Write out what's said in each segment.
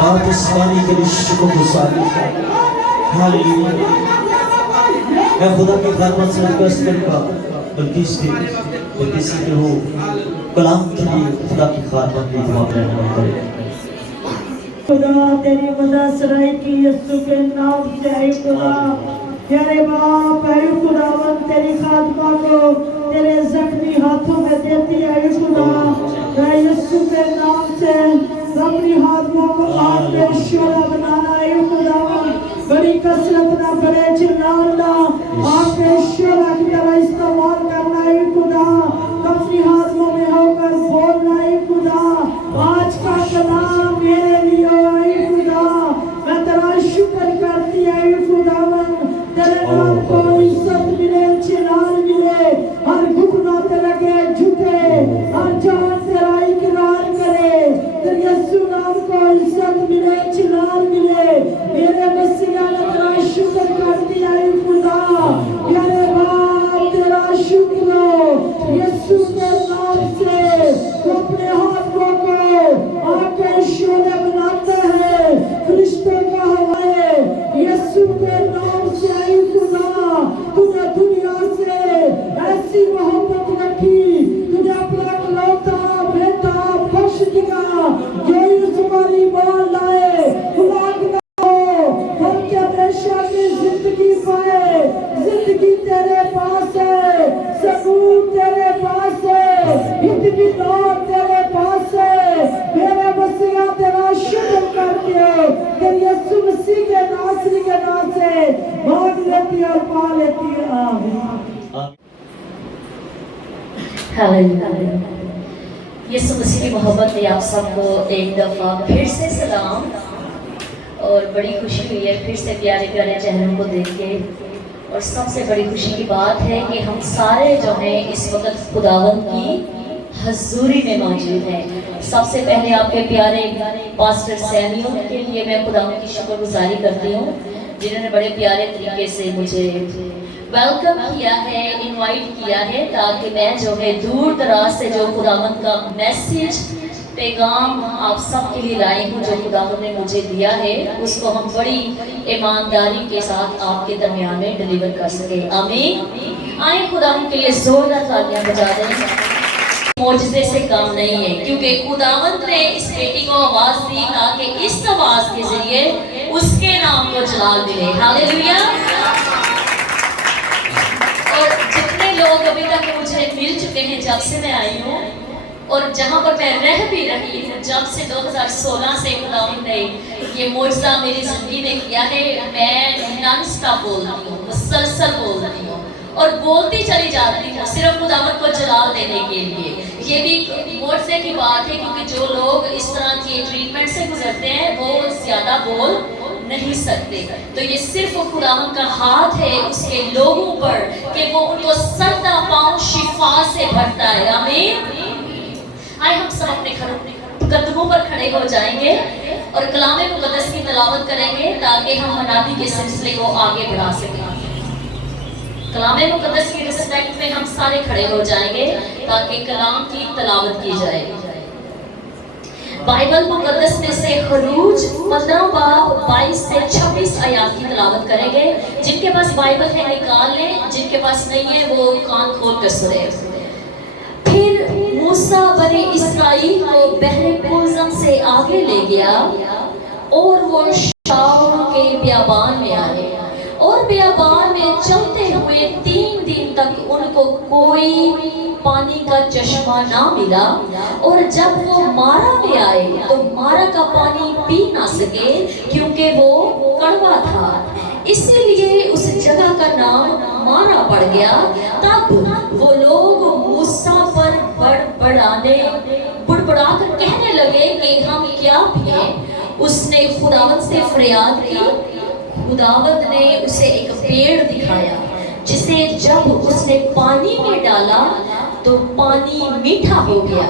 بات اسمانی کے لیے شکر گزاری ہے۔ ہاللویا۔ میں خدا کی خدمت سے ریکویسٹ کروں گا بلکہ اس کے کسی کے ہو کلام کے لیے خدا کی خدمت میں دعا کرنا کرے۔ خدا تیری مدد سرائی کی یسوع کے نام سے اے خدا، پیارے باپ اے خداوند تیری خادمہ کو تیرے زخمی ہاتھوں میں دیتی ہے اے خدا، اے یسوع کے نام سے اپنی خادموں کو آج میں شعلہ بنانا اے خداوند، بڑی کثرت نہ بڑے چلانا، آپ کے شعلہ کی طرح استعمال کرنا اے خدا، اپنی خادموں میں ہو کر بولنا اے خدا، آج کا کلام میرے لیے اے خدا، میں تیرا شکر کرتی اے خداوند، تیرے نام کو عزت ملے، جلال ملے، ہر گھٹنا تیرے کے جھکے، ہر جان تیرا اقرار کرے، تیرے یسوع نام کو عزت ملے، جلال ملے، میرے مسیح نے تیرا شکر کرتی اے خدا، پیارے باپ تیرا شکر ہو، یسوع کے نام سے تو اپنے ہاتھوں کو آپ کے شعلے بناتے ہیں، فرشتوں کا ہوائے، یسوع کے نام سے اے خدا، تو نے دنیا سے ایسی محبت رکھی، تو نے اپنا اکلوتا بیٹا بخش دیا، جو اس پر ایمان لائے ہلاک نہ ہو بلکہ ہمیشہ کی زندگی پائے۔ زندگی تیرے پاس ہے، ثبوت تیرے پاس ہے، اطمینان تیرے پاس ہے، میرے مسیح تیرا شکر کرتے ہیں کہ یسوع مسیح کے ناصری کے نام سے مانگ لیتی اور پا لیتی ہے، آمین۔ ہاللویا۔ یسوع مسیح کی محبت میں آپ سب کو ایک دفعہ پھر سے سلام، اور بڑی خوشی ہوئی ہے پھر سے پیارے پیارے چہروں کو دیکھ کے، اور سب سے بڑی خوشی کی بات ہے کہ ہم سارے جو ہیں اس وقت خداوند کی حضوری میں موجود ہیں۔ سب سے پہلے آپ کے پیارے پاسٹر سیمیون کے لیے میں خداوند کی شکر گزاری کرتی ہوں، جنہوں نے بڑے پیارے طریقے سے مجھے ویلکم کیا ہے، انوائٹ کیا ہے، تاکہ میں جو ہے دور دراز سے جو خداوند کا میسیج پیغام آپ سب کے لیے لائی ہوں، جو خداوند نے مجھے دیا ہے، اس کو ہم بڑی ایمانداری کے ساتھ آپ کے درمیان میں ڈیلیور کر سکے، آمین۔ آئیں خداوند کے لیے زوردار تالیاں بجا دیں۔ معجزے سے کام نہیں ہے، کیونکہ خداوند نے اس بیٹی کو آواز دی تاکہ اس آواز کے ذریعے اس کے نام کو جلال ملے، ہاللویا۔ اور جتنے لوگ ابھی تک مجھے مل چکے ہیں جب سے میں آئی ہوں، اور جہاں پر میں رہ بھی رہی ہوں، جب سے 2016 سے خداوند نے یہ معجزہ میری زندگی میں کیا ہے، میں نان سٹاپ بولتی ہوں، مسلسل بولتی ہوں، اور بولتی چلی جاتی ہوں صرف خداوند کو جلال دینے کے لیے۔ یہ بھی معجزے کی بات ہے، کیونکہ جو لوگ اس طرح کے ٹریٹمنٹ سے گزرتے ہیں وہ زیادہ بول نہیں سکتے، تو یہ صرف خداوند کا ہاتھ ہے اس کے لوگوں پر کہ وہ ان کو سردہ پاؤں شفا سے بھرتا ہے، آمین۔ آئے ہم سب اپنے قدموں پر کھڑے ہو جائیں گے اور کلام مقدس کی تلاوت کریں گے تاکہ ہم منادی کے سلسلے کو آگے بڑھا سکیں۔ کلام مقدس کی رسپیکٹ میں ہم سارے کھڑے ہو جائیں گے تاکہ کلام کی تلاوت کی جائے۔ بائبل مقدس میں سے خروج 15 باب 22 سے 26 آیات کی تلاوت کریں گے۔ جن کے پاس بائبل ہے نکال لیں، جن کے پاس نہیں ہے وہ کان کھول کر سنیں۔ پھر موسیٰ بنی اسرائیل کو بحر کلزم سے آگے لے گیا اور وہ شاور کے بیابان میں آئے، اور بیابان میں چلتے ہوئے 3 دن تک ان کو کوئی پانی کا چشمہ نہ ملا، اور جب وہ مارا میں آئے تو مارا کا پانی پی نہ سکے کیونکہ وہ کڑوا تھا، اسی لیے اس جگہ کا نام مارا پڑ گیا۔ تب وہ لوگ موسیٰ پر بڑبڑا کر کہنے لگے کہ ہم کیا پیئیں؟ اس نے خداوند سے فریاد کی۔ خداوند نے اسے ایک پیڑ دکھایا جسے جب اس نے پانی میں ڈالا تو پانی میٹھا ہو گیا۔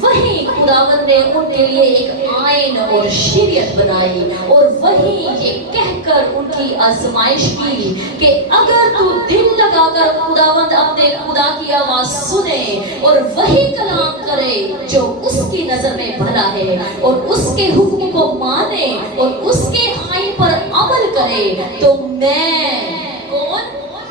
वही खुदावंद ने उनके लिए एक आइन और शरीयत बनाई, और वही ये कहकर उनकी आजमाइश की कि अगर तू दिल लगाकर खुदावंद अपने खुदा की आवाज सुने और वही कलाम करे जो उसकी नजर में भला है, और उसके हुक्म को माने और उसके आइन पर अमल करे, तो मैं कौन?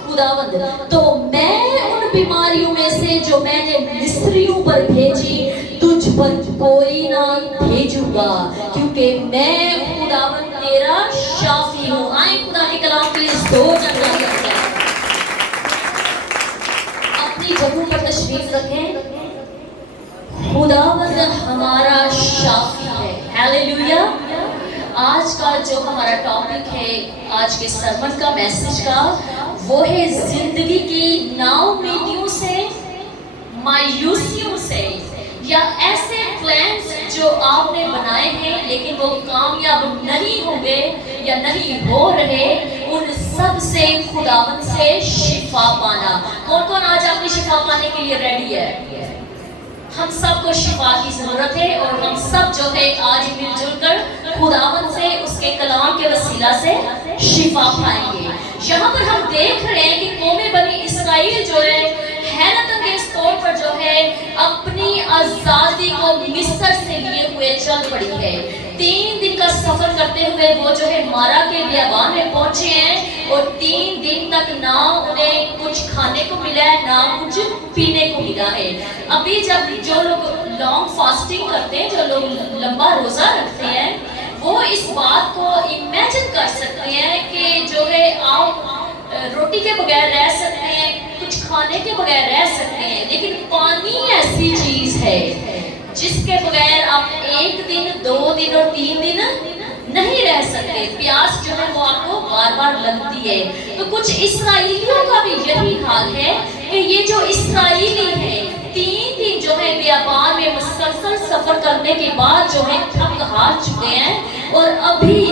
खुदावंद, तो मैं उन बीमारियों में से जो मैंने मिस्रियों पर भेजी तुझ पर कोई ना भेजूंगा, क्योंकि मैं खुदावंद तेरा शाफी हूँ। आए खुदा के कलाम के लिए जोर लगाइए। अपनी जगहों पर तशरीफ रखें। खुदावंद हमारा शाफी है। हालेलुया। आज का जो हमारा टॉपिक है, आज के सरमन का मैसेज का, वो है जिंदगी की नाउमीदियों से, मायूसियों से, या ऐसे प्लान्स जो आपने बनाए हैं लेकिन वो कामयाब नहीं हुए या नहीं हो रहे, उन सब से खुदावंद से शिफा पाना। कौन कौन आज अपनी शिफा पाने के लिए रेडी है? हम सबको शिफा की जरूरत है, और हम सब जो है आज मिलजुल कर खुदावंद से उसके कलाम के वसीला से शिफा पाएंगे। यहाँ पर हम देख रहे हैं कि कौमे बनी इसराइल जो है हैरत अंगेज तौर पर जो है अपनी आजादी को मिस्र से लिए हुए चल पड़ी है। 3 दिन का सफर करते हुए वो जो है मारा के बियाबान में पहुंचे हैं, और 3 दिन तक ना उन्हें कुछ खाने को मिला है, ना कुछ पीने को मिला है। अभी जब जो लोग लॉन्ग फास्टिंग करते हैं, जो लोग लंबा रोजा रखते हैं, वो इस बात को इमेजिन कर सकते हैं कि जो है आप रोटी के बगैर रह सकते हैं, कुछ खाने के बगैर रह सकते हैं, लेकिन पानी ऐसी चीज है जिसके बगैर आप 1 दिन, 2 दिन और 3 दिन नहीं रह सकते। प्यास जो है वो आपको बार बार लगती है। तो कुछ इसराइलियों का भी यही हाल है कि ये जो इसराइली है 3 दिन जो है बियाबान में मुसलसल सफर करने के बाद जो है थक हार चुके हैं, और अभी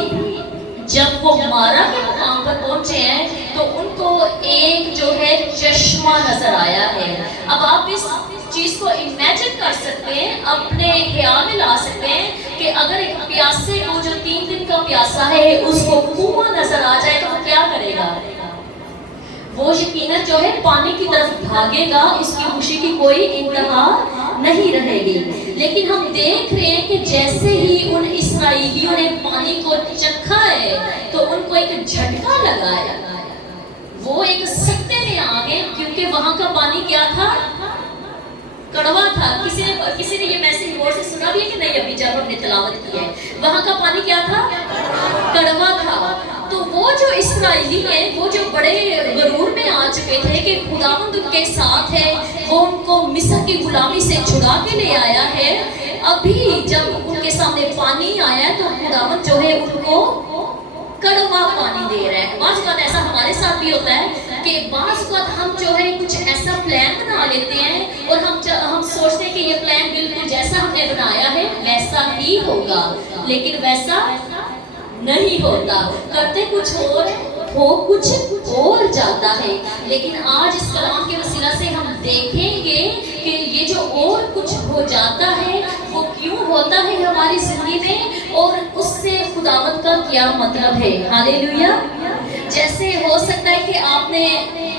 जब वो मारा के मुकाम पर पहुंचे हैं तो उनको एक जो है चश्मा नजर आया है। अब आप इस चीज को इमेजिन कर सकते हैं, अपने ख्याल में ला सकते हैं कि अगर एक प्यासे को जो 3 दिन का प्यासा है उसको कुआं नजर आ जाए तो वो क्या करेगा? वो यकीनन जो है पानी की तरफ भागेगा, उसकी खुशी की कोई इंतहा नहीं रहेगी। लेकिन हम देख रहे हैं कि जैसे ही उन इसराइलियों ने पानी को चखा है तो उनको एक झटका लगा है, वो एक सत्ते में आ गए, क्योंकि वहां का पानी क्या था? कड़वा था। किसी ने ये मैसेज गौर से सुना भी है कि नहीं? अभी जब हमने तिलावत की है, वहां का पानी क्या था? कड़वा था। तो वो जो इसराइली है, वो जो बड़े गरूर में आ चुके थे कि खुदावंद उनके साथ है, वो उनको मिस्र की गुलामी से छुड़ा के ले आया है, अभी जब उनके सामने पानी आया तो खुदावंद जो है उनको कड़वा पानी दे रहा है। बाज़ वक़्त ऐसा हमारे साथ भी होता है कि बाज़ वक़्त हम जो है कुछ ऐसा प्लान बना लेते हैं और हम सोचते हैं कि ये प्लान बिल्कुल जैसा हमने बनाया है वैसा ही होगा, लेकिन वैसा नहीं होता। करते कुछ और, हो कुछ और जाता है। लेकिन आज इस कलाम के वसीला से हम देखेंगे कि ये जो और कुछ हो जाता है वो क्यों होता है हमारी जिंदगी में, और उससे खुदावंद का क्या मतलब है। हालेलुया। जैसे हो सकता है कि आपने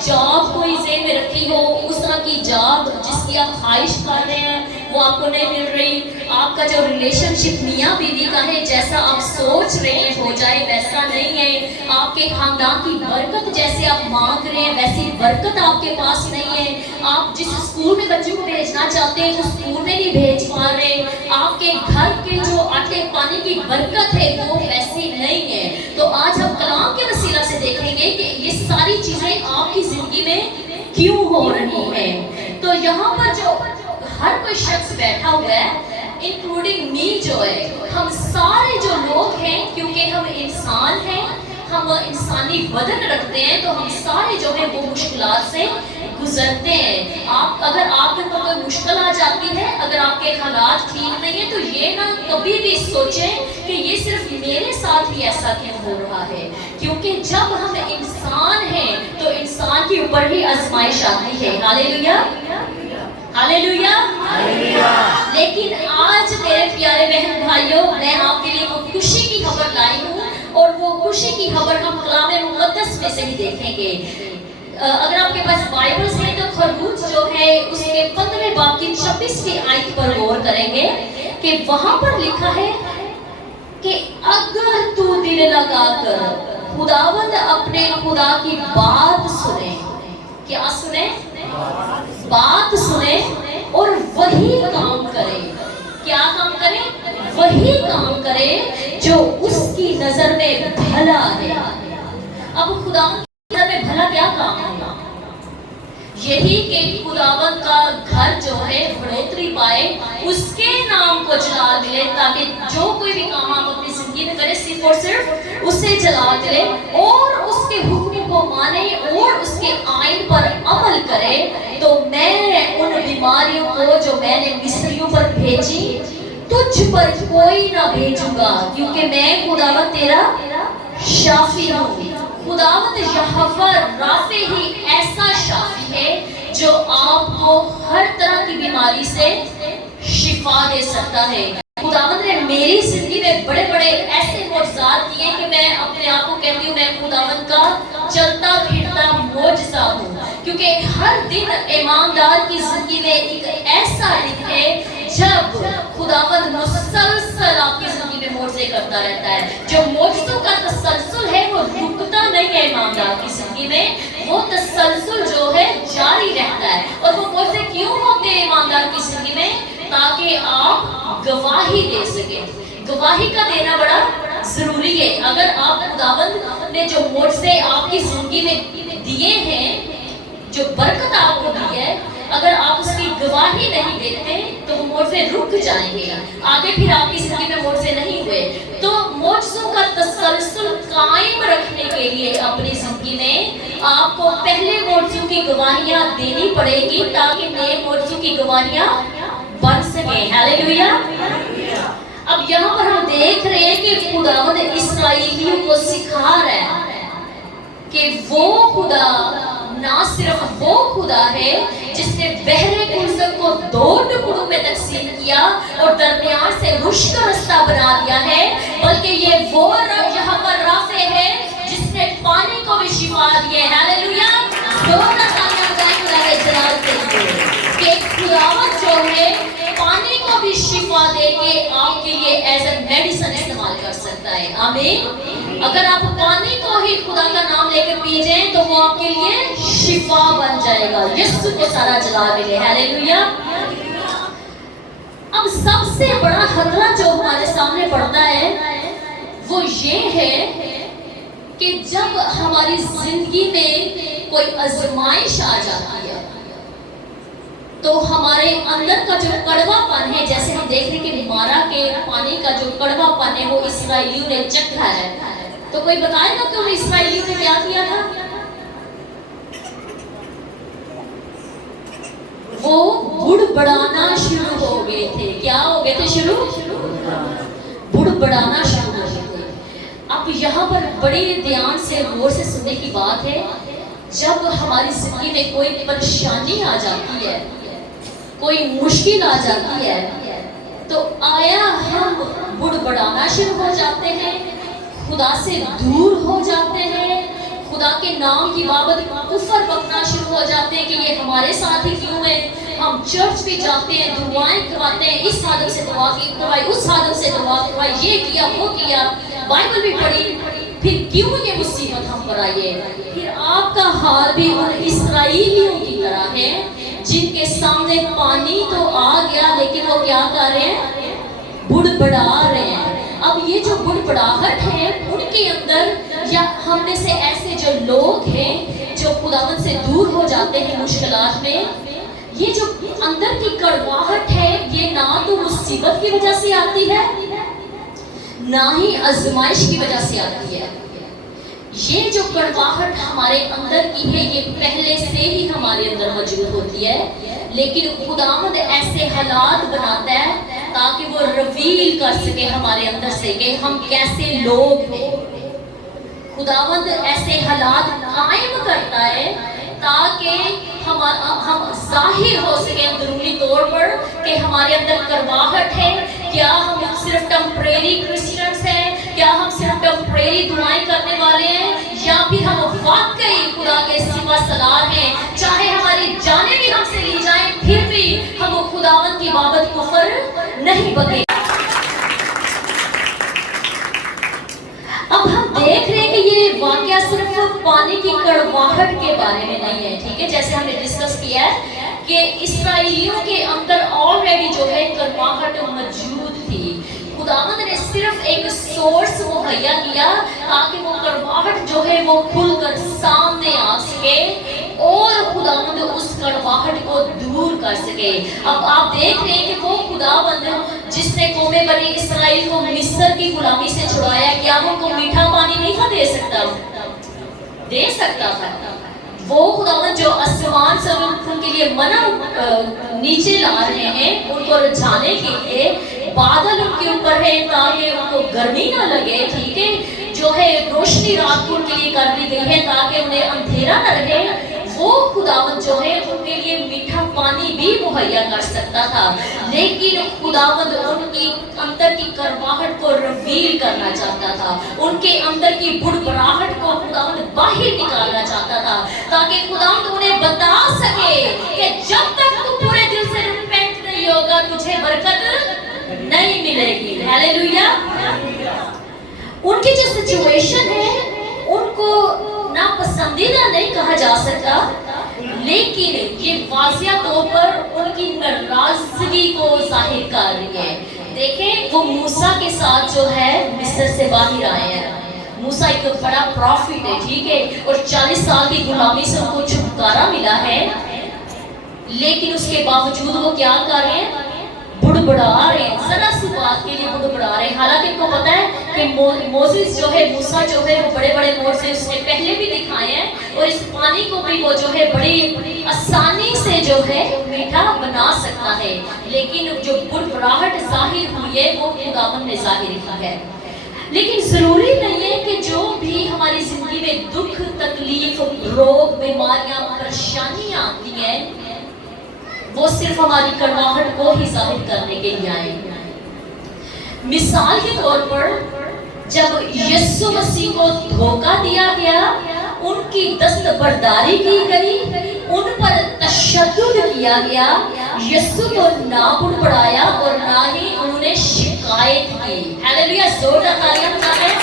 जॉब कोई ज़हन में रखी हो, उस तरह की जॉब जिसकी आप ख्वाहिश कर रहे हैं वो आपको नहीं मिल रही। आपका जो रिलेशनशिप मियाँ बीवी का है, जैसा आप सोच रहे हैं हो जाए वैसा नहीं है। आपके खानदान की बरकत जैसे आप मांग रहे हैं वैसी बरकत आपके पास नहीं है। आप जिस स्कूल में बच्चों को भेजना चाहते हैं उस स्कूल में नहीं भेज पा रहे। आपके घर के जो आटे पानी की बरकत है वो वैसी नहीं है। तो आज हम कलाम के वसीला से देखेंगे कि ये सारी चीजें आपकी जिंदगी में क्यों हो रही हैं। तो यहाँ पर जो हर कोई शख्स बैठा हुआ है, इंक्लूडिंग मी जो है, हम सारे जो लोग हैं, क्योंकि हम इंसान हैं, हम इंसानी बदन रखते हैं, तो हम सारे जो है वो मुश्किलात से गुजरते हैं। अगर आपके ऊपर कोई मुश्किल आ जाती है, अगर आपके हालात ठीक नहीं है, तो ये ना कभी भी सोचें कि ये सिर्फ मेरे साथ ही ऐसा क्यों हो रहा है, क्योंकि जब हम इंसान हैं तो इंसान के ऊपर ही आजमाइश आती है। हालेलुया। हालेलुया। लेकिन आज मेरे प्यारे बहन भाइयों, मैं आपके लिए वो खुशी की खबर लाई हूँ और वो खुशी की खबर हम कलाम मुक़द्दस में से ही देखेंगे। अगर आपके पास बाइबल्स है तो खरगूश जो है उसके 15वें बाब की 26वीं आयत पर गौर करेंगे कि वहां पर लिखा है कि अगर तू दिल लगाकर खुदावंद अपने खुदा की बात सुने, क्या सुने? बात सुने और वही काम करे। क्या काम करे? वही काम करे जो उसकी नजर में भला है। अब खुदावंद की नजर में भला क्या काम है? यही कि खुदावंद का घर जो है बढ़ोतरी पाए, उसके नाम को जला दिले, ताकि जो कोई भी काम आप अपनी जिंदगी में करें सिर्फ और सिर्फ उसे जला दिले और उसके हुक्म को माने और उसके आइन पर अमल करे। तो मैं उन बीमारियों को जो मैंने मिस्रियों पर भेजी तुझ पर कोई ना भेजूंगा, क्योंकि मैं खुदावंद तेरा शाफी हूँ। खुदावंद यहोवा राफे ही ऐसा शाफी है जो आपको हर तरह की बीमारी से शिफा दे सकता है। खुदावंद ने मेरी जिंदगी में बड़े बड़े ऐसे मौजज़ात किए कि मैं अपने आप को कहती हूँ मैं खुदावंद का चलता फिरता मौजज़ा हूँ, क्योंकि हर दिन ईमानदार की जिंदगी में एक ऐसा दिन है जब खुदावंद मुसलसल आपकी जिंदगी में मौजज़े करता रहता है। जो मौजज़ों का तसलसल है वो रुकता नहीं है ईमानदार की जिंदगी में, वो तसलसल जो है जारी रहता है। और वो मौजज़े क्यों होते हैं ईमानदार की जिंदगी में? ताकि आप गवाही दे सके। गवाही का देना बड़ा जरूरी है। अगर आप खुदावंद ने जो मौजज़े आपकी जिंदगी में दिए हैं, जो बरकत आपको दी है, अगर आप उसकी गवाही नहीं देते तो वो मौजज़े रुक जाएंगे, आगे फिर आपकी जिंदगी में मौजज़े नहीं हुए। तो मौजज़ों का तसलसल कायम रखने के लिए अपनी जिंदगी में आपको पहले मौजज़ों की गवाहियां देनी पड़ेगी, ताकि नए मौजज़ों की गवाहियां बन सके। हालेलुया। अब यहाँ पर हम देख रहे हैं कि खुदावंद इस्राएलियों को सिखा रहा है कि वो खुदा ना सिर्फ वो खुदा है जिसने बहरे कुर्ज़ को 2 टुकड़ों में तकसीम किया और दरमियान से रुश्क रास्ता बना दिया है, बल्कि ये वो यहाँ पर राफे है जिसने पानी को भी शिफा दी है। हालेलुया। कि खुदावंद जो है पानी को भी शिफा दे के आपके लिए एज ए मेडिसिन इस्तेमाल कर सकता है। आमीन। अगर आप पानी को ही खुदा का नाम लेकर पी जाएं तो वो आपके लिए शिफा बन जाएगा। यीशु को सारा जला मिले। हालेलुया। अब सबसे बड़ा खतरा जो हमारे सामने पड़ता है वो ये है कि जब हमारी जिंदगी में कोई आजमाइश आ जाती है तो हमारे अंदर का जो कड़वापन है, जैसे हम देख रहे हैं कि मारा के पानी का जो कड़वापन है वो इस्राएलियों ने चखा है। तो कोई बताएगा कि उन्हें इस्राएलियों ने क्या किया था? वो बुड़बड़ाना शुरू हो गए थे। क्या हो गए थे? शुरू बुड़बड़ाना शुरू हो गए थे। अब यहाँ पर बड़े ध्यान से गौर से सुनने की बात है, जब हमारी जिंदगी में कोई परेशानी आ जाती है, कोई मुश्किल आ जाती है, तो आया हम बुड़बड़ाना शुरू हो जाते हैं, खुदा से दूर हो जाते हैं, खुदा के नाम की बाबत कुफर बकना शुरू हो जाते हैं कि ये हमारे साथ ही क्यों है। हम चर्च भी जाते हैं, दुआएं करवाते हैं, इस आदम से दुआ की करवाई, उस आदम से दुआ करवाई, ये किया वो किया, बाइबल भी पढ़ी, फिर क्यों ये मुसीबत हम पर आई है? फिर आपका हाल भी उन इस्राएलियों की तरह है जिनके सामने पानी तो आ गया लेकिन वो क्या कर रहे हैं? बुड़बड़ा रहे हैं। अब ये जो बुड़बड़ाहट है उनके अंदर, या हम में से ऐसे जो लोग हैं जो खुदावंद से दूर हो जाते हैं मुश्किलात में, ये जो अंदर की कड़वाहट है ये ना तो मुसीबत की वजह से आती है ना ही आजमाइश की वजह से आती है। ये जो कड़वाहट हमारे अंदर की है ये पहले से ही हमारे अंदर मौजूद होती है, लेकिन खुदावंद ऐसे हालात बनाता है ताकि वो रिवील कर सके हमारे अंदर से कि हम कैसे लोग हैं। खुदावंद ऐसे हालात कायम करता है تاکہ ہم ظاہر ہو سکے اندرونی طور پر کہ ہمارے اندر کڑواہٹ ہے. کیا ہم صرف ٹمپریری کرسچنز ہیں؟ کیا ہم صرف ٹمپریری دعائیں کرنے والے ہیں؟ یا پھر ہم واقعی خدا کے سوا سالار ہیں؟ چاہے ہماری جانیں بھی ہم سے لی جائیں پھر بھی ہم خداوند کی بابت کفر نہیں بکیں. اب ہم دیکھ رہے ہیں کہ یہ واقعہ صرف پانی کی کڑواہٹ کے بارے میں نہیں ہے. ٹھیک ہے، جیسے ہم نے ڈسکس کیا ہے کہ اسرائیلیوں کے اندر آلریڈی جو ہے کڑواہٹ موجود تھی. خداوند نے صرف ایک سورس مہیا کیا تاکہ وہ کڑواہٹ جو ہے وہ کھل کر سامنے آ سکے اور خداوند اس کڑواہٹ کو دور کر سکے. اب آپ دیکھ رہے ہیں کہ وہ خداوند جس نے قوم بنی اسرائیل کو مصر کی غلامی سے چھڑایا، کیا وہ ان کو میٹھا پانی نہیں تھا دے سکتا؟ دے سکتا تھا. وہ خداوند جو آسمان سے ان کے لیے منع نیچے لا رہے ہیں ان کو رجھانے کے لیے، بادل ان کے اوپر ہے تاکہ ان کو گرمی نہ لگے. ٹھیک ہے، جو ہے روشنی رات کو ان کے لیے کر دی گئی ہے تاکہ انہیں اندھیرا نہ رہے. وہ خداوند جو ہے ان کے لیے میٹھا پانی بھی مہیا کر سکتا تھا، لیکن خداوند ان کی اندر کی کڑواہٹ کو ریویل کرنا چاہتا تھا. ان کے اندر کی بڑبڑاہٹ کو خداوند باہر نکالنا چاہتا تھا تاکہ خداوند انہیں بتا سکے کہ جب تک تو پورے دل سے ریپینٹ نہیں ہوگا تجھے برکت نہیں ملے گی. ہیلیلویا. ان کی جو سچویشن ہے ان کو ناپسندیدہ نہیں کہا جا سکتا، لیکن یہ واضح طور پر ان کی ناراضگی کو ظاہر کر رہی ہے. دیکھیں وہ موسیٰ کے ساتھ جو ہے مصر سے باہر آئے ہیں. موسیٰ ایک بڑا پروفٹ ہے، ٹھیک ہے، اور 40 سال کی غلامی سے ان کو چھٹکارا ملا ہے، لیکن اس کے باوجود وہ کیا کر رہے ہیں؟ بڑبڑا رہے ہیں. ذرا سی بات کے لیے بڑبڑا رہے ہیں. حالانکہ ان کو پتا ہے کہ موسیس جو ہے، موسیٰ جو ہے، وہ بڑے بڑے موجزے اس نے پہلے بھی دکھائے ہیں اور اس پانی کو بھی وہ جو ہے بڑی آسانی سے جو ہے میٹھا بنا سکتا ہے. لیکن جو بڑبڑاہٹ ظاہر ہوئی ہے وہ خداوند نے ظاہر کی ہے. لیکن ضروری نہیں ہے کہ جو بھی ہماری زندگی میں دکھ، تکلیف، روگ، بیماریاں، پریشانیاں آتی ہیں وہ صرف ہماری کڑواہٹ کو ہی ظاہر کرنے کے لیے آئے. مثال کے طور پر جب یسوع مسیح کو دھوکہ دیا گیا، ان کی دستبرداری کی گئی، ان پر تشدد کیا گیا، یسوع کو نہ بڑبڑایا اور نہ ہی انہوں نے شکایت کی. ہیلیلویا. زوردار تعلیم چاہے.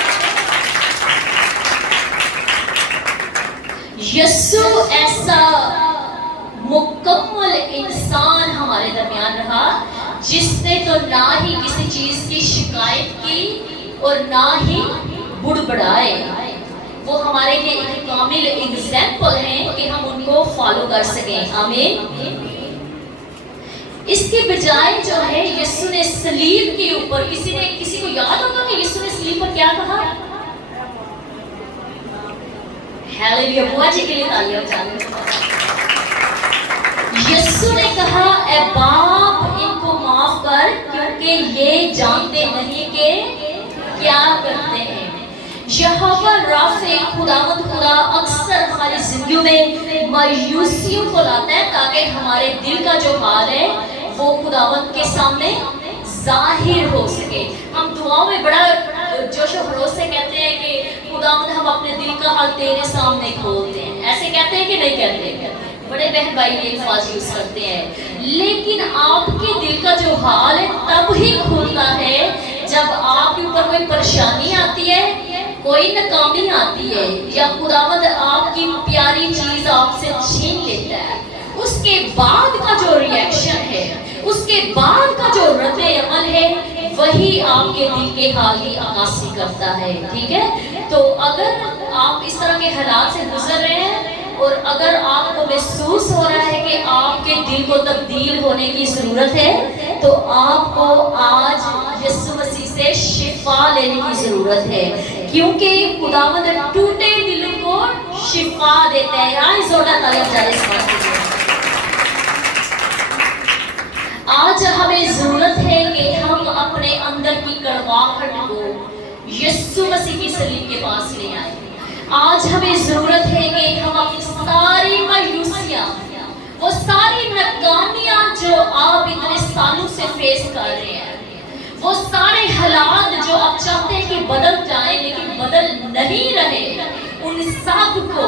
یسوع ایسا مکمل انسان ہمارے درمیان رہا جس نے تو نہ ہی کسی چیز کی شکایت کی اور نہ ہی بڑبڑائے. وہ ہمارے لیے ایک کامل ایگزامپل ہیں کہ ہم ان کو فالو کر سکیں. آمین. اس کے بجائے جو ہے یسوع نے صلیب کے اوپر، کسی کو یاد ہوگا کہ یسوع نے صلیب پر کیا کہا؟ ہیلیلویا. بوا جی کے لیے تالیاں بجائیں. یسوع نے کہا اے باپ ان کو معاف کر کیونکہ یہ جانتے نہیں کہ کیا کرتے ہیں. یہوہ رافع خداوند خدا اکثر ہماری زندگیوں میں مایوسیوں کو لاتا ہے تاکہ ہمارے دل کا جو حال ہے وہ خداوند کے سامنے ظاہر ہو سکے. ہم دعاؤں میں بڑا جوش و خروش سے کہتے ہیں کہ خداوند ہم اپنے دل کا حال تیرے سامنے کھولتے ہیں. ایسے کہتے ہیں کہ نہیں کہتے؟ بڑے بہن بھائی یہ الفاظ یوز کرتے ہیں. لیکن آپ کے دل کا جو حال ہے تب ہی کھلتا ہے جب آپ کے اوپر کوئی پریشانی آتی ہے، کوئی ناکامی آتی ہے، یا خداوند آپ کی پیاری چیز آپ سے چھین لیتا ہے. اس کے بعد کا جو ریئیکشن ہے، اس کے بعد کا جو رد عمل ہے، وہی آپ کے دل کے حال کی عکاسی کرتا ہے. ٹھیک ہے. تو اگر آپ اس طرح کے حالات سے گزر رہے ہیں اور اگر آپ کو محسوس ہو رہا ہے کہ آپ کے دل کو تبدیل ہونے کی ضرورت ہے تو آپ کو آج یسوع مسیح سے شفا لینے کی ضرورت ہے، کیونکہ خداوند ٹوٹے دلوں کو شفا دیتا ہے. آج زوردار تعلیم جاری سمجھ لیجیے. آج ہمیں ضرورت ہے کہ ہم اپنے اندر کی کڑواہٹ کو یسوع مسیح کی صلیب کے پاس لے آئیں. आज हमें जरूरत है कि हम अपनी सारी मायूसियां, वो सारी नाकामियां जो आप इतने सालों से फेस कर रहे हैं, वो सारे हालात जो आप चाहते हैं कि बदल जाए लेकिन बदल नहीं रहे, उन सब को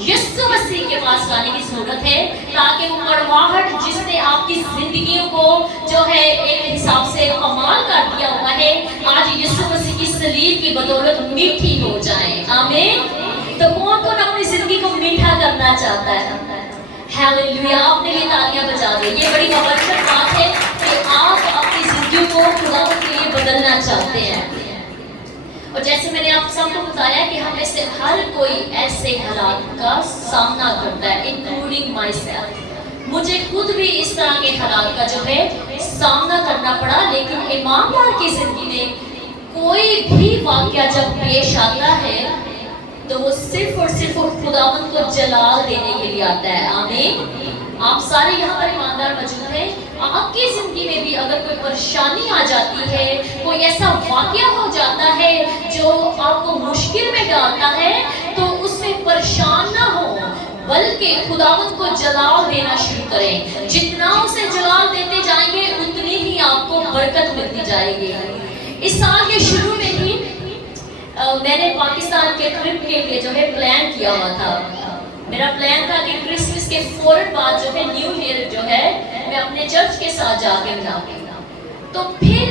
यीशु मसीह के पास लाने की जरूरत है, ताकि वो कड़वाहट जिसने आपकी जिंदगियों को जो है एक हिसाब से कमाल कर दिया हुआ है, आज यीशु मसीह की सलीब की बदौलत मीठी हो जाए। आमीन। तो कौन कौन अपनी जिंदगी को मीठा करना चाहता है? हालेलुया। अपने लिए तालियां बजा दो। ये बड़ी मुबारक बात है कि आप अपनी जिंदगी को खुदा के लिए बदलना चाहते हैं। और जैसे मैंने आप सबको बताया कि हम में से हर कोई ऐसे हालात का सामना करता है, इंक्लूडिंग माई सेल्फ। मुझे खुद भी इस तरह के हालात का जो है सामना करना पड़ा, लेकिन ईमानदार की जिंदगी में कोई भी वाकया जब पेश आता है तो वो सिर्फ और सिर्फ खुदावंद को जलाल देने के लिए आता है। आमीन। आप सारे यहाँ पर ईमानदार मौजूद हैं। आपकी जिंदगी में भी अगर कोई परेशानी आ जाती है, कोई ऐसा वाकया हो जाता है जो आपको मुश्किल में डालता है, तो उसमें परेशान ना हो, बल्कि खुदावंद को जलाल देना शुरू करें। जितना उसे जलाल देते जाएंगे उतनी ही आपको बरकत मिलती जाएगी। इस साल के शुरू में ही मैंने पाकिस्तान के ट्रिप के लिए जो है प्लान किया हुआ था। मेरा प्लान था कि क्रिसमस के फौरन बाद जो है न्यू ईयर जो है मैं अपने चर्च के साथ जाके मनाऊंगी। तो फिर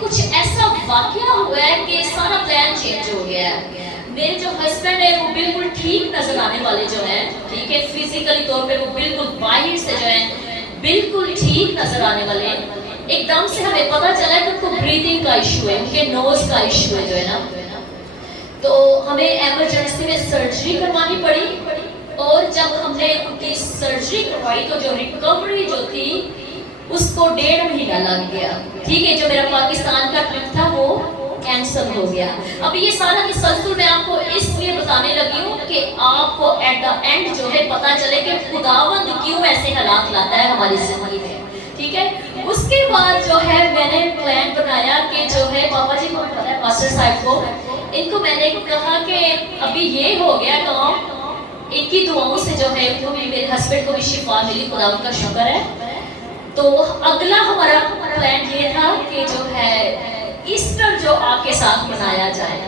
कुछ ऐसा वाकया हुआ है कि सारा प्लान चेंज हो गया है। मेरे जो हस्बैंड है वो बिल्कुल ठीक नजर आने वाले जो है, ठीक है, फिजिकली तौर पे वो बिल्कुल बाहर से जो है बिल्कुल ठीक नजर आने वाले हैं। एकदम से हमें पता चला कि उनको ब्रीथिंग का इशू है, उनके नोज का इशू है जो है ना, तो हमें एमरजेंसी में सर्जरी करवानी पड़ी। और जब हमने उनकी सर्जरी करवाई तो जो रिकवरी जो थी उसको 1.5 महीना लग गया। ठीक है, जो मेरा पाकिस्तान का ट्रिप था वो कैंसिल हो गया। अब ये सारा तसल्सल मैं आपको इसलिए बताने लगी हूँ कि आपको एट द एंड जो है पता चले कि खुदावंद क्यों ऐसे हालात लाता है हमारी जिंदगी में। ठीक है, उसके बाद जो है मैंने प्लान बनाया कि जो है पापा जी को पता है, पास्टर साहब को, इनको मैंने कहा कि अभी ये हो गया काम, इनकी दुआओं से जो है उनको भी, मेरे हस्बैंड को भी शिफा मिली, खुदा का शुक्र है। तो अगला हमारा प्लान ये था कि जो है ईस्टर जो आपके साथ मनाया जाए,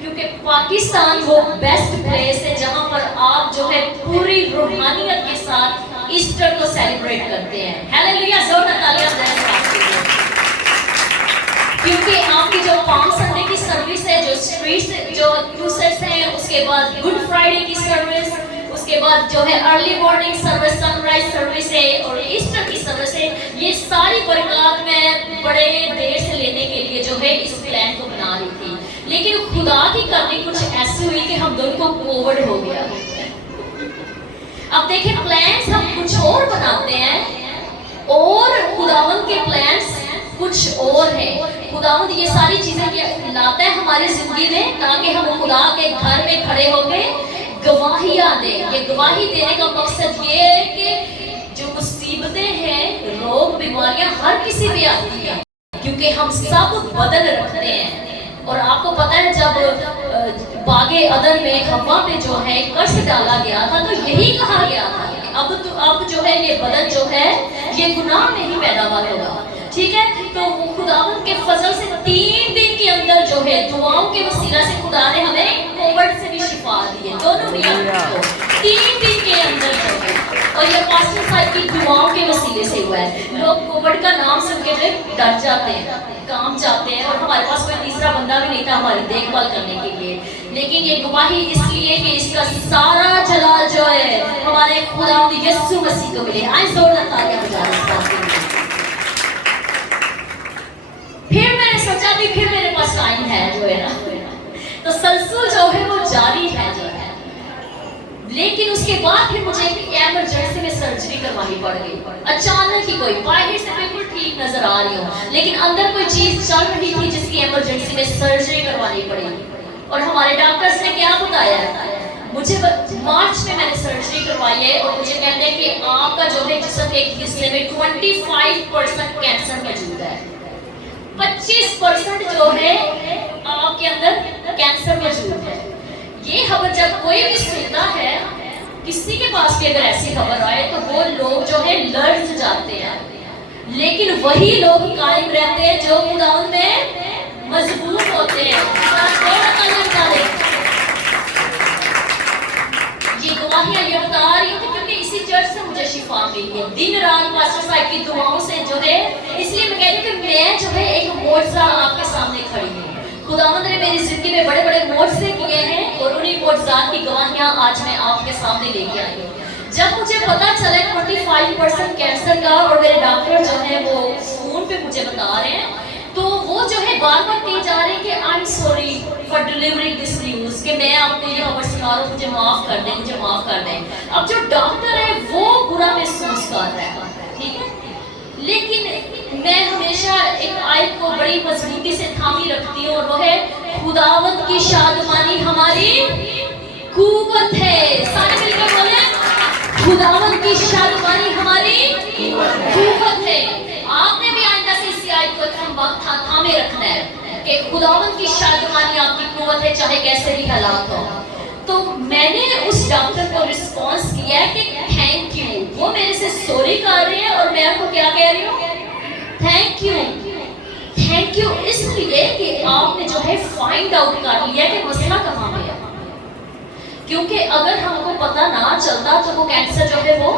क्योंकि पाकिस्तान वो बेस्ट प्लेस है जहाँ पर आप जो है पूरी रूहानियत के साथ ईस्टर को सेलिब्रेट करते हैं। हालेलुया, जोरदार तालियां दें। क्योंकि आपकी जो पाम संडे की सर्विस है, जो स्ट्रीट जो क्रूसेस हैं, उसके बाद गुड फ्राइडे की सर्विस, उसके बाद जो है early morning service, sunrise service है और ईस्टर की सर्विस है, ये सारी बरकत मैं बड़े देर से लेने के लिए जो है इस प्लान को बना रही थी। लेकिन खुदा की करनी कुछ ऐसी हुई कि हम दोनों को कोविड हो गया। अब देखिए, प्लान्स हम कुछ और बनाते हैं और खुदावंद के प्लान्स कुछ और है। खुदावंद ये सारी चीजें लाता है हमारी जिंदगी में ताकि हम खुदा के घर में खड़े होकर गवाहियां दें। ये गवाही देने का मकसद ये है कि जो मुसीबतें हैं, रोग, बीमारियां हर किसी पे आती है, क्योंकि हम सब बदल रखते हैं। और आपको पता है जब बागे अदन में हवा पे जो है कर्ज डाला गया था तो यही कहा गया था कि अब जो है ये बदन जो है ये गुनाह में ही पैदावार होगा। ठीक है, तो खुदावंद के फजल से 3 दिन के अंदर जो है दुआओं के वसीला से खुदा ने हमें कोविड से भी शिफा दी है, दोनों भी आपको 3 दिन के अंदर जो है। और ये पास्टर साहब की दुआओं के वसीले से हुआ है। लोग कोविड का नाम सुन के जो डर जाते हैं, काम जाते हैं, और हमारे पास कोई तीसरा बंदा भी नहीं था हमारी देखभाल करने के लिए। लेकिन ये गवाही इसलिए कि इसका सारा जलाल जो है हमारे खुदावंद यीशु मसीह को मिले। आज जोरदार तालियां बजाएं इस बात के लिए। फिर मैंने सोचा कि फिर मेरे पास टाइम है जो है ना, तो सलसल जो है वो जारी है जो है। लेकिन उसके बाद फिर मुझे एमरजेंसी में सर्जरी करवानी पड़ गई। अचानक ही कोई बाहर से बिल्कुल ठीक नजर आ रही हो, लेकिन अंदर कोई चीज चल रही थी जिसकी एमरजेंसी में सर्जरी करवानी पड़ी। और हमारे डॉक्टर्स ने क्या बताया, मुझे मार्च में मैंने सर्जरी करवाई है और मुझे कहते हैं कि आपका जो है जिस्म के एक हिस्से में 25% कैंसर मौजूद है, 25% जो है आपके अंदर कैंसर मौजूद है। ये खबर जब ایسی خبر آئے تو وہ لوگ جو ہے لرز جاتے ہیں، لیکن وہی لوگ قائم رہتے ہیں جو خداوند میں مضبوط ہوتے ہیں۔ یہ گواہیاں یہ بتا رہی ہوں کیونکہ اسی چرچ سے مجھے شفا ملی ہے، دن رات پاسٹر صاحب کی دعاؤں سے جو ہے، اس لیے میں کہتی ہوں کہ میں جو ہے ایک معجزہ آپ کے سامنے کھڑی ہوں۔ خداوند نے میری زندگی میں بڑے بڑے معجزے کیے ہیں اور انہی معجزات کی گواہیاں آج میں آپ کے سامنے لے کے آئی ہوں۔ جب مجھے پتا چلا 25% کینسر کا اور میرے ڈاکٹر جو ہے وہ فون پہ مجھے بتا رہے ہیں، تو وہ جو ہے بار بار کہے جا رہے ہیں کہ I am sorry for delivering this news, کہ میں آپ کو یہ خبر سنا رہا ہوں، مجھے معاف کر دیں، مجھے معاف کر دیں۔ اب جو ڈاکٹر ہے وہ برا محسوس کر رہا ہے، ٹھیک ہے، لیکن میں ہمیشہ ایک آیت کو بڑی مضبوطی سے تھامی رکھتی ہوں اور وہ ہے خداوند کی شادمانی ہماری قوت ہے۔ سارے مل کر بولیں خداوند کی شادمانی ہماری قوت ہے۔ آپ نے بھی آئندہ سے اسی آیت کو تھامے رکھنا ہے کہ خداوند کی شادمانی آپ کی قوت ہے، چاہے کیسے بھی حالات ہو۔ تو میں نے اس ڈاکٹر کو رسپانس کیا ہے کہ تھینک یو، وہ میرے سے سوری کر رہے ہیں اور میں آپ کو کیا کہہ رہی ہوں، تھینک یو۔ تھینک یو اس لیے کہ آپ نے جو ہے فائنڈ آؤٹ کر لیا کہ مسئلہ کہاں پہ ہے، کیونکہ اگر ہم کو پتہ نہ چلتا تو وہ کینسر جو ہے وہ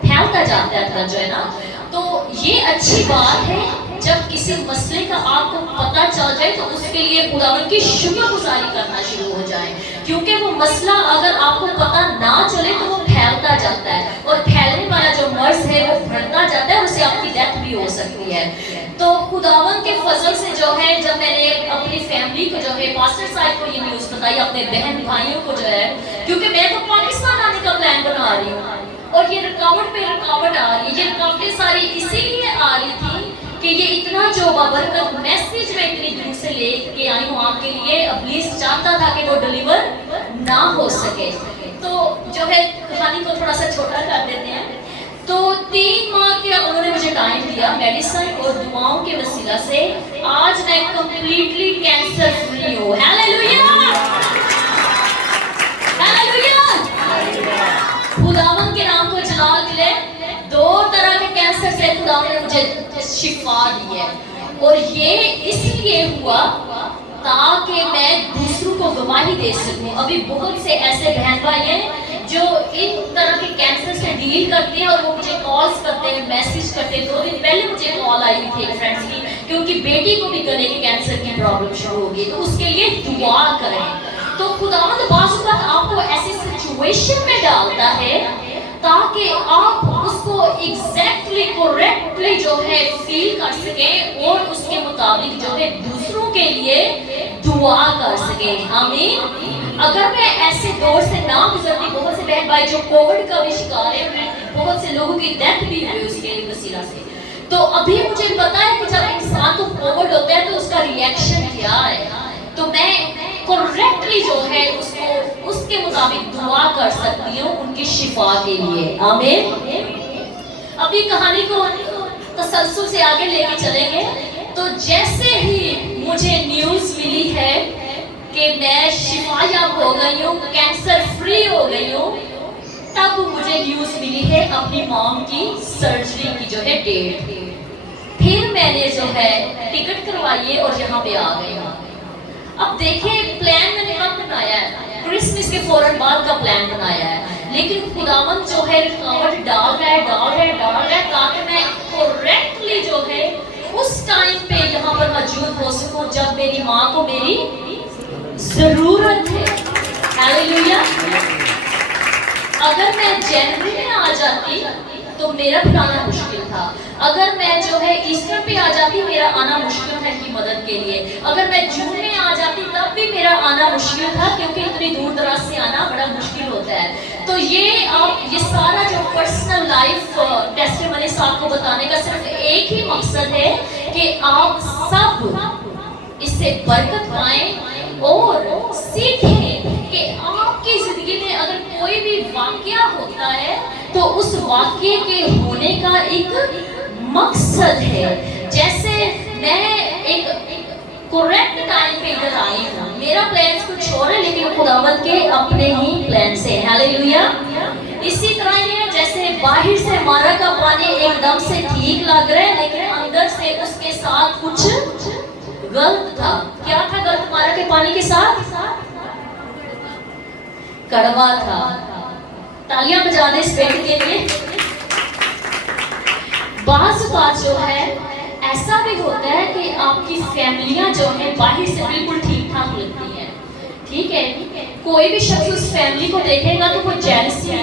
پھیلتا جاتا ہے جو ہے نا۔ تو یہ اچھی بات ہے جب کسی مسئلے کا آپ کو پتہ چل جائے تو اس کے لیے خداوند کی شکر گزاری کرنا شروع ہو جائے، کیونکہ وہ مسئلہ اگر آپ کو پتہ نہ چلے تو وہ پھیلتا جاتا ہے اور پھیلنے والا جو مرض ہے وہ بڑھتا جاتا ہے اور اس سے آپ کی ڈیتھ بھی ہو سکتی ہے۔ تو خداوند کے فضل سے جو ہے جب میں نے اپنی فیملی کو جو ہے پاسٹر صاحب کو یہ نیوز بتائی، اپنے بہن بھائیوں کو جو ہے، کیونکہ میں تو پاکستان آنے کا پلان بنا رہی ہوں اور یہ رکاوٹ پہ رکاوٹ آ رہی ہے، یہ رکاوٹیں ساری اسی لیے آ رہی تھی کہ یہ اتنا جو بابرکت میسیج میں اتنی دور سے لے کے آئی ہوں آپ کے لیے، ابلیس چاہتا تھا کہ وہ ڈیلیور نہ ہو سکے۔ تو جو ہے کہانی کو تھوڑا سا چھوٹا کر دیتے ہیں۔ تو 3 ماہ کے انہوں نے مجھے ٹائم دیا میڈیسن اور دعاؤں کے وسیلہ سے، آج میں کمپلیٹلی کینسر فری ہوں۔ ہیلیلویا، ہیلیلویا، خداوند کے نام کو جلال ملے۔ 2 طرح کے کینسر سے خداوند نے مجھے شفا دی ہے اور یہ اس لیے ہوا تاکہ میں دوسروں کو گواہی دے سکوں۔ ابھی بہت سے ایسے بہن بھائی ہیں جو ان طرح کے کینسر سے ڈیل کرتے ہیں اور وہ مجھے کالز کرتے ہیں، میسیج کرتے ہیں۔ 2 دن پہلے مجھے کال آئی تھی ایک فرینڈس کی کہ ان کی بیٹی کو بھی گلے کے کینسر کی پرابلم شروع ہو گئی، تو اس کے لیے دعا کریں۔ تو خداوند بعض اوقات آپ کو ایسی سچویشن میں ڈالتا ہے تاکہ آپ اس کو ایگزیکٹلی کریکٹلی جو ہے فیل کر سکیں اور اس کے مطابق جو ہے دوسروں کے لیے دعا کر سکیں۔ آمین۔ اگر میں ایسے دور سے نہ گزرتی، بہت سے بہن بھائی جو کووڈ کا بھی شکار ہے، بہت سے لوگوں کی ڈیتھ بھی ہوئی اس کے وسیلہ سے، تو ابھی مجھے پتا ہے کہ جب انسان کو کووڈ ہوتا ہے تو اس کا ریئیکشن کیا ہے، تو میں کریکٹلی جو ہے اس کو اس کے مطابق دعا کر سکتی ہوں ان کی شفا کے لیے۔ آمین۔ ابھی کہانی کو تسلسل سے آگے لے کے چلیں گے۔ تو جیسے ہی مجھے نیوز ملی ہے کہ میں شفا یاب ہو گئی ہوں، کینسر فری ہو گئی ہوں، تب مجھے نیوز ملی ہے اپنی مام کی سرجری کی جو ہے ڈیٹ۔ پھر میں نے جو ہے ٹکٹ کروائی ہے اور یہاں پہ آ گئی ہوں۔ اب دیکھیں پلان میں نے کب بنایا ہے، کرسمس کے فوراً بعد کا پلان بنایا ہے، لیکن خداوند جو ہے رکاوٹ ڈال رہا ہے تاکہ میں کریکٹلی جو ہے اس ٹائم پہ یہاں پر موجود ہو سکوں جب میری ماں کو میری ضرورت ہے۔ ہیلیلویا۔ اگر میں جنوری میں آ جاتی تو میرا بھی آنا مشکل تھا، اگر میں جو ہے ایسٹر پہ آ جاتی میرا آنا مشکل تھا ان کی مدد کے لیے، اگر میں جون میں آ جاتی تب بھی میرا آنا مشکل تھا، کیونکہ اتنی دور دراز سے آنا بڑا مشکل ہوتا ہے۔ تو یہ سارا جو پرسنل لائف ٹیسٹیمنی آپ کو بتانے کا صرف ایک ہی مقصد ہے کہ آپ سب اس سے برکت پائیں اور سیکھیں کہ آپ کی زندگی میں اگر کوئی بھی واقعہ ہوتا ہے تو اس واقعے کے ہونے کا ایک مقصد ہے۔ جیسے میں ایک کریکٹ ٹائم پہ ادھر آئی ہوں، میرا پلانس کچھ اور ہے لیکن خداوند کے اپنے ہی پلان سے۔ ہیلیلویا۔ اسی طرح یہ جیسے باہر سے مارا کا پانی ایک دم سے ٹھیک لگ رہا ہے لیکن اندر سے اس کے ساتھ کچھ غلط تھا. کیا تھا غلط مارا کے پانی کے ساتھ؟ کڑوا تھا. تالیاں بجا دیں اس بیٹی کے لیے. بعض بات جو ہے ایسا بھی ہوتا ہے کہ آپ کی فیملیاں جو ہیں باہر سے بالکل ٹھیک ٹھاک لگتی ہیں, ٹھیک ہے, کوئی بھی شخص اس فیملی کو دیکھے گا تو وہ جیلسی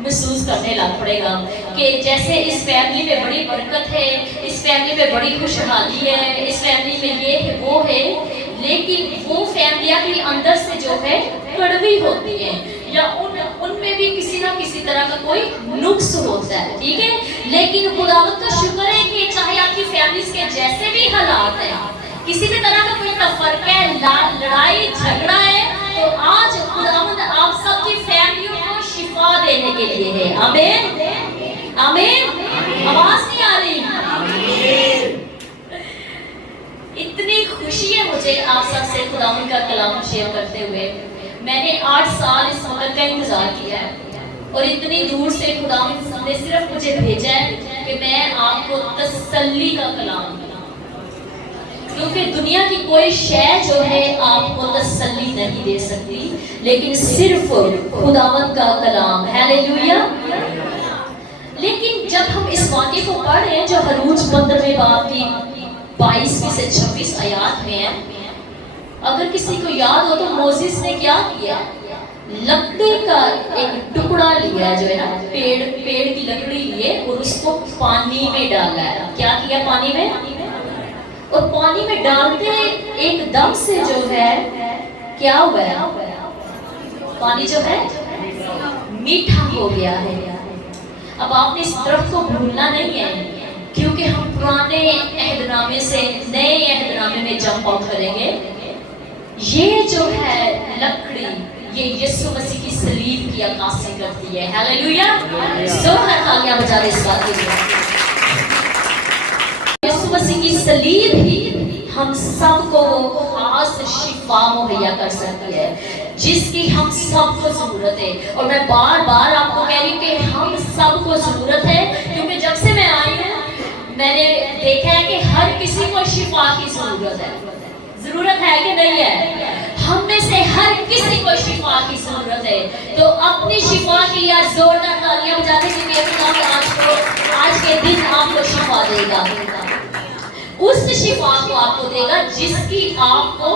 محسوس کرنے لگ پڑے گا کہ جیسے اس فیملی میں بڑی برکت ہے, اس فیملی میں بڑی خوشحالی ہے, اس فیملی میں یہ ہے وہ ہے, لیکن وہ فیملیاں بھی اندر سے جو ہے کڑوی ہوتی ہیں یا ان میں بھی کسی نہ کسی طرح کا کوئی نقص ہوتا ہے, ٹھیک ہے. لیکن خداوند کا شکر ہے کہ چاہے آپ کی فیملیز کے جیسے بھی حالات ہیں, کسی بھی طرح کا کوئی تفرقہ ہے, لڑائی جھگڑا ہے, تو آج خداوند آپ سب کی فیملیوں کو شفا دینے کے لیے ہے. آمین آمین. آواز نہیں آ رہی؟ اتنی خوشی ہے مجھے آپ سب سے خداوند کا کلام شیئر کرتے ہوئے. میں نے 8 سال اس وقت کا انتظار کیا ہے اور اتنی دور سے خداوند نے صرف مجھے بھیجا ہے کہ میں آپ کو تسلی کا کلام دوں, کیونکہ دنیا کی کوئی شے جو ہے آپ کو تسلی نہیں دے سکتی لیکن صرف خداوند کا کلام. ہیلیلویا. لیکن جب ہم اس واقعے کو پڑھ رہے ہیں جو خروج 15ویں باب کی 22 سے 26 آیات میں ہے, اگر کسی کو یاد ہو تو موسیس نے کیا کیا, لکڑی کا ایک ٹکڑا لیا جو ہے نا, پیڑ کی لکڑی لیے اور اس کو پانی میں ڈالا ہے. کیا کیا پانی میں؟ اور پانی میں ڈالتے ایک دم سے جو ہے کیا ہوا ہے, پانی جو ہے میٹھا ہو گیا ہے. اب آپ نے اس درخت کو بھولنا نہیں ہے کیونکہ ہم پرانے عہد نامے سے نئے عہد نامے میں جمپ آؤٹ کریں گے. یہ جو ہے لکڑی یہ یسوع مسیح کی صلیب کی عکاسی کرتی ہے. ہیلیلویا. زور سے تالیاں بجا دیں اس بات کے لیے. یسوع مسیح کی صلیب ہی ہم سب کو وہ خاص شفا مہیا کر سکتی ہے جس کی ہم سب کو ضرورت ہے. اور میں بار بار آپ کو کہہ رہی ہوں کہ ہم سب کو ضرورت ہے, کیونکہ جب سے میں آئی ہوں میں نے دیکھا ہے کہ ہر کسی کو شفا کی ضرورت ہے. ضرورت ہے کہ نہیں ہے؟ ہم میں سے ہر کسی کو شفا کی ضرورت ہے. تو اپنی شفا کی یا زوردار تالیاں بجاتے ہیں کہ آج کے دن آپ کو شفا دے گا. اس شفا کو آپ کو دے گا جس کی آپ کو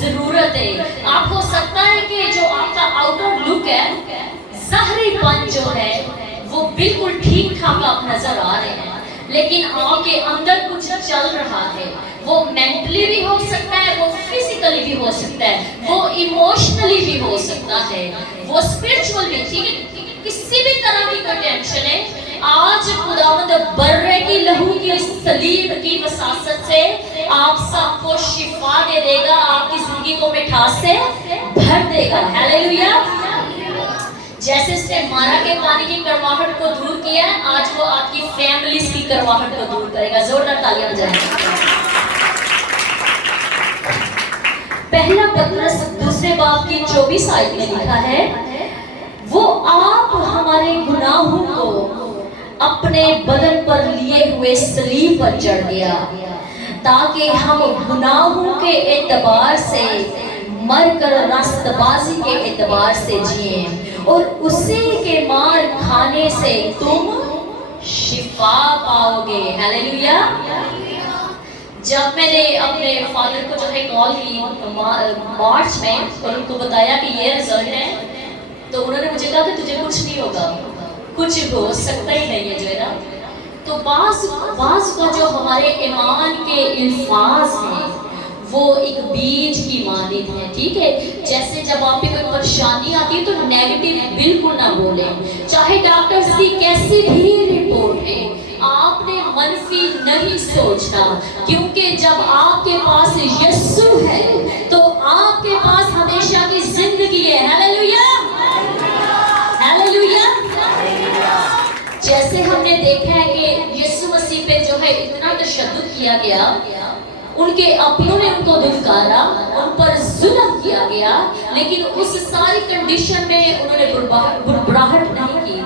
ضرورت ہے. آپ ہو سکتا ہے کہ جو آپ کا آؤٹر لک ہے, ظاہری پن جو ہے وہ بالکل ٹھیک ٹھاک آپ نظر آ رہے ہیں, لیکن آپ کے اندر کچھ چل رہا ہے. وہ مینٹلی بھی ہو سکتا ہے, وہ فزیکلی بھی ہو سکتا ہے, وہ ایموشنلی بھی ہو سکتا ہے, وہ اسپرچول بھی, ٹھیک ہے, کسی بھی طرح کی کوئی ٹینشن ہے. آج خداوند برے کی لہو کی صلیب کی وساست سے آپ سب کو شفا دے دے گا, آپ کی زندگی کو مٹھاس سے بھر دے گا. ہیلیلویا. جیسے اس نے مارا کے پانی کی کڑواہٹ کو دور کیا ہے, آج وہ آپ کی فیملیز کی کڑواہٹ کو دور کرے گا. زوردار تالیاں بجائیں. پہلا پترس 2 باب کی 24 آیت میں لکھا ہے, وہ آپ ہمارے گناہوں کو اپنے بدن پر لیے ہوئے صلیب پر چڑھ گیا تاکہ ہم گناہوں کے اعتبار سے مر کر راست بازی کے اعتبار سے جئیں اور اسی کے مار کھانے سے تم شفا پاؤ گے. ہیلیلویا. جب میں نے اپنے فادر کو جو ہے کال کی مارچ میں اور ان کو بتایا کہ یہ رزلٹ ہے, تو انہوں نے مجھے کہا کہ تجھے کچھ نہیں ہوگا, کچھ ہو سکتا ہی نہیں ہے جو ہے نا. تو بعض کا جو ہمارے ایمان کے الفاظ ہیں وہ ایک بیج کی مانند ہے, ٹھیک ہے. جیسے جب آپ پہ کوئی پریشانی آتی ہے تو نیگیٹو بالکل نہ بولیں, چاہے ڈاکٹرز کی کیسی بھی رپورٹ ہے, آپ نے منفی نہیں سوچنا, کیونکہ جب آپ کے پاس یسوع ہے تو آپ کے پاس ہمیشہ کی زندگی ہے. ہیلیلویا. ہیلیلویا. جیسے ہم نے دیکھا ہے کہ یسوع مسیح پہ جو ہے اتنا تشدد کیا گیا, ان کے اپنوں نے ان کو دھتکارا, ان پر ظلم کیا گیا, لیکن اس ساری کنڈیشن میں انہوں نے بڑبڑاہٹ نہیں کی.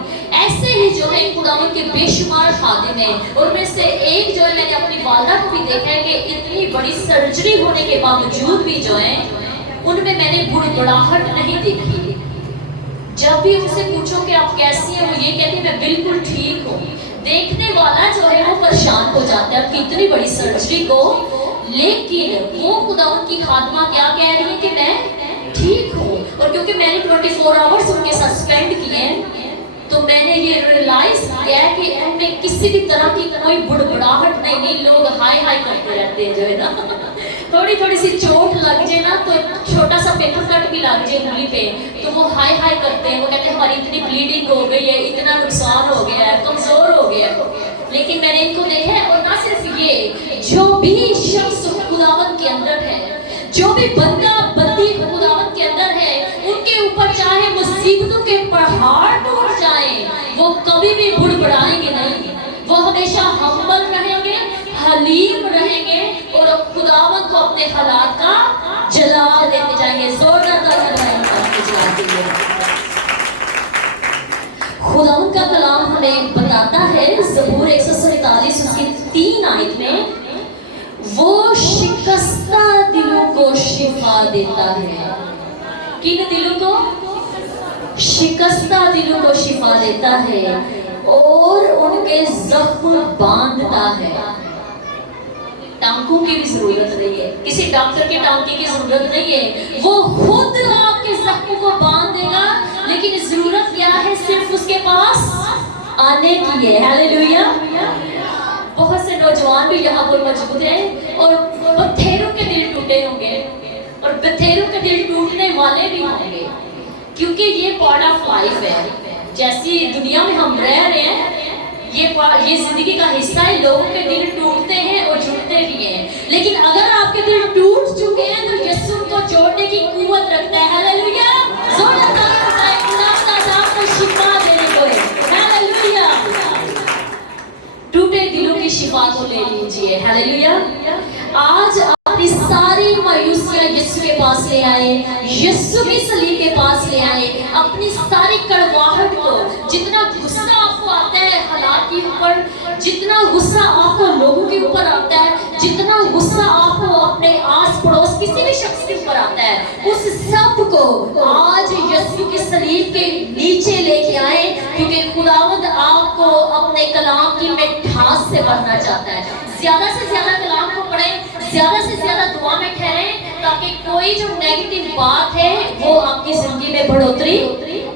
ऐसे ही जो है खुदावन के बेशुमार खादिम हैं, उनमें से एक जो है मैंने अपनी वालदा को भी देखा है कि इतनी बड़ी सर्जरी होने के बावजूद भी जो है उनमें मैंने बुड़बुड़ाहट नहीं देखी। जब भी उनसे पूछो कि आप कैसी हैं, वो ये कहती है मैं बिल्कुल ठीक हूँ। देखने वाला जो है वो परेशान हो जाता है कितनी बड़ी सर्जरी को, लेकिन वो खुदावन की खादमा क्या कह रही है कि मैं ठीक हूँ। और क्योंकि मैंने 24 आवर्स उनके साथ स्पेंड किए तो मैंने ये रियलाइज किया है कि उनमें किसी भी तरह की कोई बुड़बुड़ाहट नहीं। लोग हाय हाय करते रहते हैं जो है ना, थोड़ी थोड़ी सी चोट लग जाए ना, तो छोटा सा पेपर कट भी लग जाए उंगली पे तो वो हाय हाय करते हैं। वो कहते हैं हमारी इतनी ब्लीडिंग हो गई है, इतना नुकसान हो गया है, कमजोर हो गया है। लेकिन मैंने इनको देखा है, और ना सिर्फ ये, जो भी शख्स खुदावत के अंदर है, जो भी बंदा बंदी खुदावत के अंदर है, उनके ऊपर चाहे मुसीबतों के पहाड़ टूट जाए, वो कभी भी बुड़बुड़ाएंगे नहीं। वो हमेशा हम्बल रहेंगे, हलीम रहेंगे और खुदावत को अपने हालात का जलाल देते जाएंगे। जोरदार खुदावत का कलाम हमें बताता है ज़बूर 147 उसकी 3 आयत में, वो शिकस्ता दिलों को शिफा देता है। किन दिलों को? शिकस्ता दिलों को शिफा देता है और उनके जख्म बांधता है। टांकों की भी जरूरत नहीं है, किसी डॉक्टर के टांके की जरूरत नहीं है, वो खुद आपके जख्म को बांध देगा। लेकिन जरूरत क्या है? सिर्फ उसके पास आने की है। हालेलुया। बहुत से नौजवान भी यहाँ पर मौजूद हैं और बथेरों के दिल टूटे होंगे और बथेरों के दिल टूटने वाले भी होंगे, क्योंकि ये पार्ट ऑफ लाइफ है। जैसी दुनिया में हम रह रहे हैं, ये जिंदगी का हिस्सा है। लोगों के दिल टूटते हैं और जुड़ते भी हैं, लेकिन अगर आपके दिल टूट चुके हैं तो यीशु को जोड़ने की कुव्वत रखता है। हालेलुया। शिफा देने को है। हालेलुया। टूटे दिलों की शिफा को ले लीजिए। हालेलुया। आज अपनी सारी मायूसियां यीशु के पास ले आए, यीशु की सलीब के पास ले आए। अपनी सारी कड़वाहट को, जितना गुस्सा आपको आता है हालात के ऊपर, जितना गुस्सा आपको लोगों के ऊपर आता है, जितना गुस्सा आपको अपने आस पड़ोस किसी भी शख्स के ऊपर आता है, उस सब को आज यीशु की सलीब के नीचे लेके आए, क्योंकि खुदावंद आपको अपने कलाम की मिठास से भरना चाहता है। ज्यादा से ज्यादा कलाम को पढ़ें, ज्यादा से ज्यादा दुआ में ठहरें, ताकि कोई जो नेगेटिव बात है वो आपकी जिंदगी में बढ़ोतरी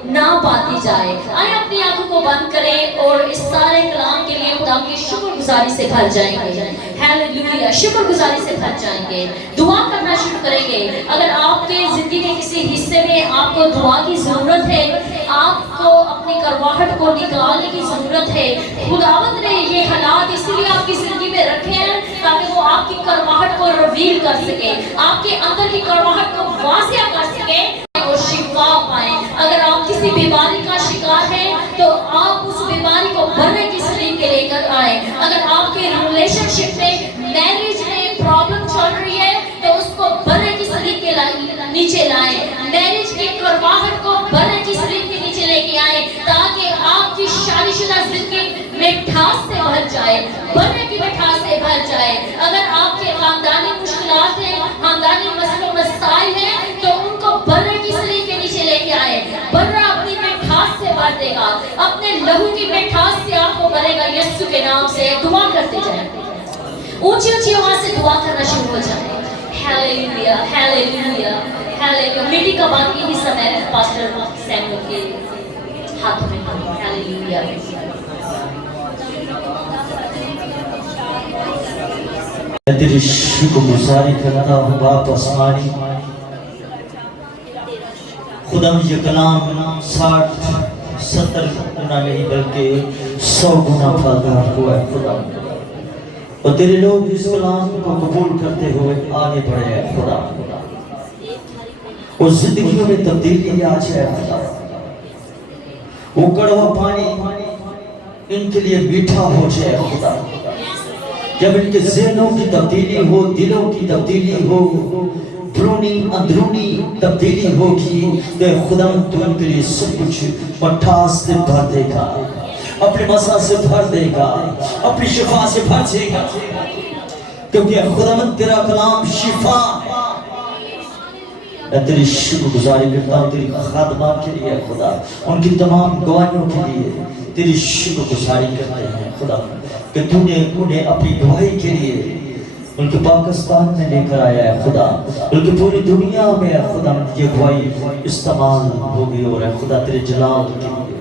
ना पाती जाए। आइए अपनी आंखों को बंद करें और इस सारे कलाम के लिए खुदा की शुक्रगुजारी से भर जाएंगे। हालेलुया। शुक्रगुजारी से भर जाएंगे, दुआ करना शुरू करेंगे। अगर आपके जिंदगी के किसी हिस्से में आपको दुआ की जरूरत है, आपको अपनी करवाहट को निकालने की जरूरत है, खुदावंद ने ये हालात इसलिए आपकी जिंदगी में रखे हैं ताकि वो आपकी करवाहट को रिवील कर सके, आपके अंदर की करवाहट को वाज़िया कर सके और शिफा पाए। अगर आप किसी बीमारी का शिकार हैं तो आप उस बीमारी को भरने की सलीब के लेकर आए। अगर आपके रिलेशनशिप में, मैरिज में प्रॉब्लम चल रही है तो उसको भरने की सलीब के नीचे लाए। मैरिज की करवाहट को भरने की सलीब के नीचे लेके आए, ताकि आपकी शादीशुदा जिंदगी मिठास से भर जाए, भरने की मिठास से भर जाए। अगर आपके खानदानी मुश्किलात हैं, खानदानी मसलों मसाइल हैं, तो उनको भरने की सलीब के नीचे लेके आए। बर्रा अपनी मिठास से भर देगा, अपने लहू की मिठास से आपको भरेगा। यीशु के नाम से दुआ करते जाएं, ऊंची ऊंची आवाज से दुआ करना शुरू हो जाए। Hallelujah, hallelujah, hallelujah. मीटिंग का बाकी ही समय पास्टर सैमुअल के हाथों में है। हालेलुया। तेरी शुक्रगुजारी करता हूँ बाप आसमानी। खुदा ये कलाम 60-70 गुना नहीं बल्कि 100 गुना फलदार हुआ है खुदा। और तेरे लोग इस कलाम को कबूल करते हुए आगे बढ़े हैं खुदा। और जिंदगियों में तब्दीली आ जाए खुदा। वो कड़वा पानी इनके लिए मीठा हो जाए खुदा। जब इनके ज़हनों की तब्दीली हो, दिलों की तब्दीली हो, पुरानी अंदरूनी तब्दीली होगी, तो खुदा तो इनके लिए सब कुछ मिठास से भर देगा। اپنے مسا سے بھر دے گا، اپنی شفا سے بھر دے گا، کیونکہ خداوند تیرا کلام شفا ہے۔ میں تیری شکر گزاری کرتا ہوں تیری خادمہ کے لیے خدا، ان کی تمام گواہیوں کے لیے تیری شکر گزاری کرتے ہیں خدا، کہ تو نے انہیں اپنی گواہی کے لیے ان کے پاکستان میں لے کر آیا ہے خدا، بلکہ پوری دنیا میں خدا یہ گواہی استعمال ہوگی اور ہے خدا تیرے جلال کے لیے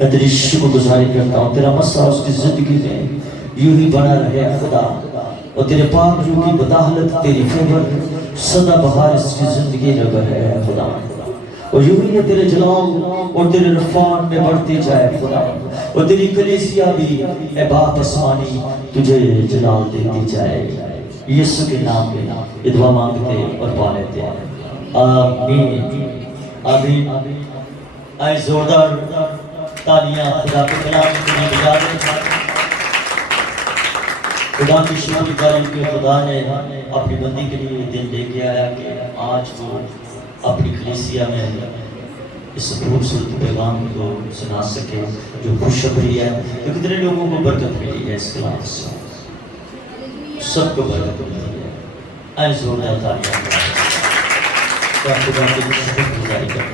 میں تیری شکر گزاری کرتا ہوں۔ تیرا مسا اس کی زندگی میں یوں ہی بنا رہے خدا، اور تیرے پاک روح کی بداخلت تیری فیور سدا بہار اس کی زندگی میں بہے خدا، اور یوں ہی یہ تیرے جلال اور تیرے عرفان میں بڑھتی جائے خدا، اور تیری کلیسیا بھی اے باپ آسمانی تجھے جلال دیتی جائے۔ یسوع کے نام میں یہ دعا مانگتے اور پا لیتے ہیں، آمین آمین۔ آئے زوردار تالیاں خدا کے کلام کے لیے بجا دیں۔ خدا کی شکر گزاری کہ خدا نے اپنی بندی کے لیے دن لے کے آیا کہ آج وہ اپنی کلیسیا میں اس خوبصورت پیغام کو سنا سکے جو خوشخبری ہے، کہ کتنے لوگوں کو برکت ملی ہے اس کلام سے، سب کو برکت ملی ہے۔ آئے زوردار تالیاں خدا کی شکر گزاری کرتے ہیں۔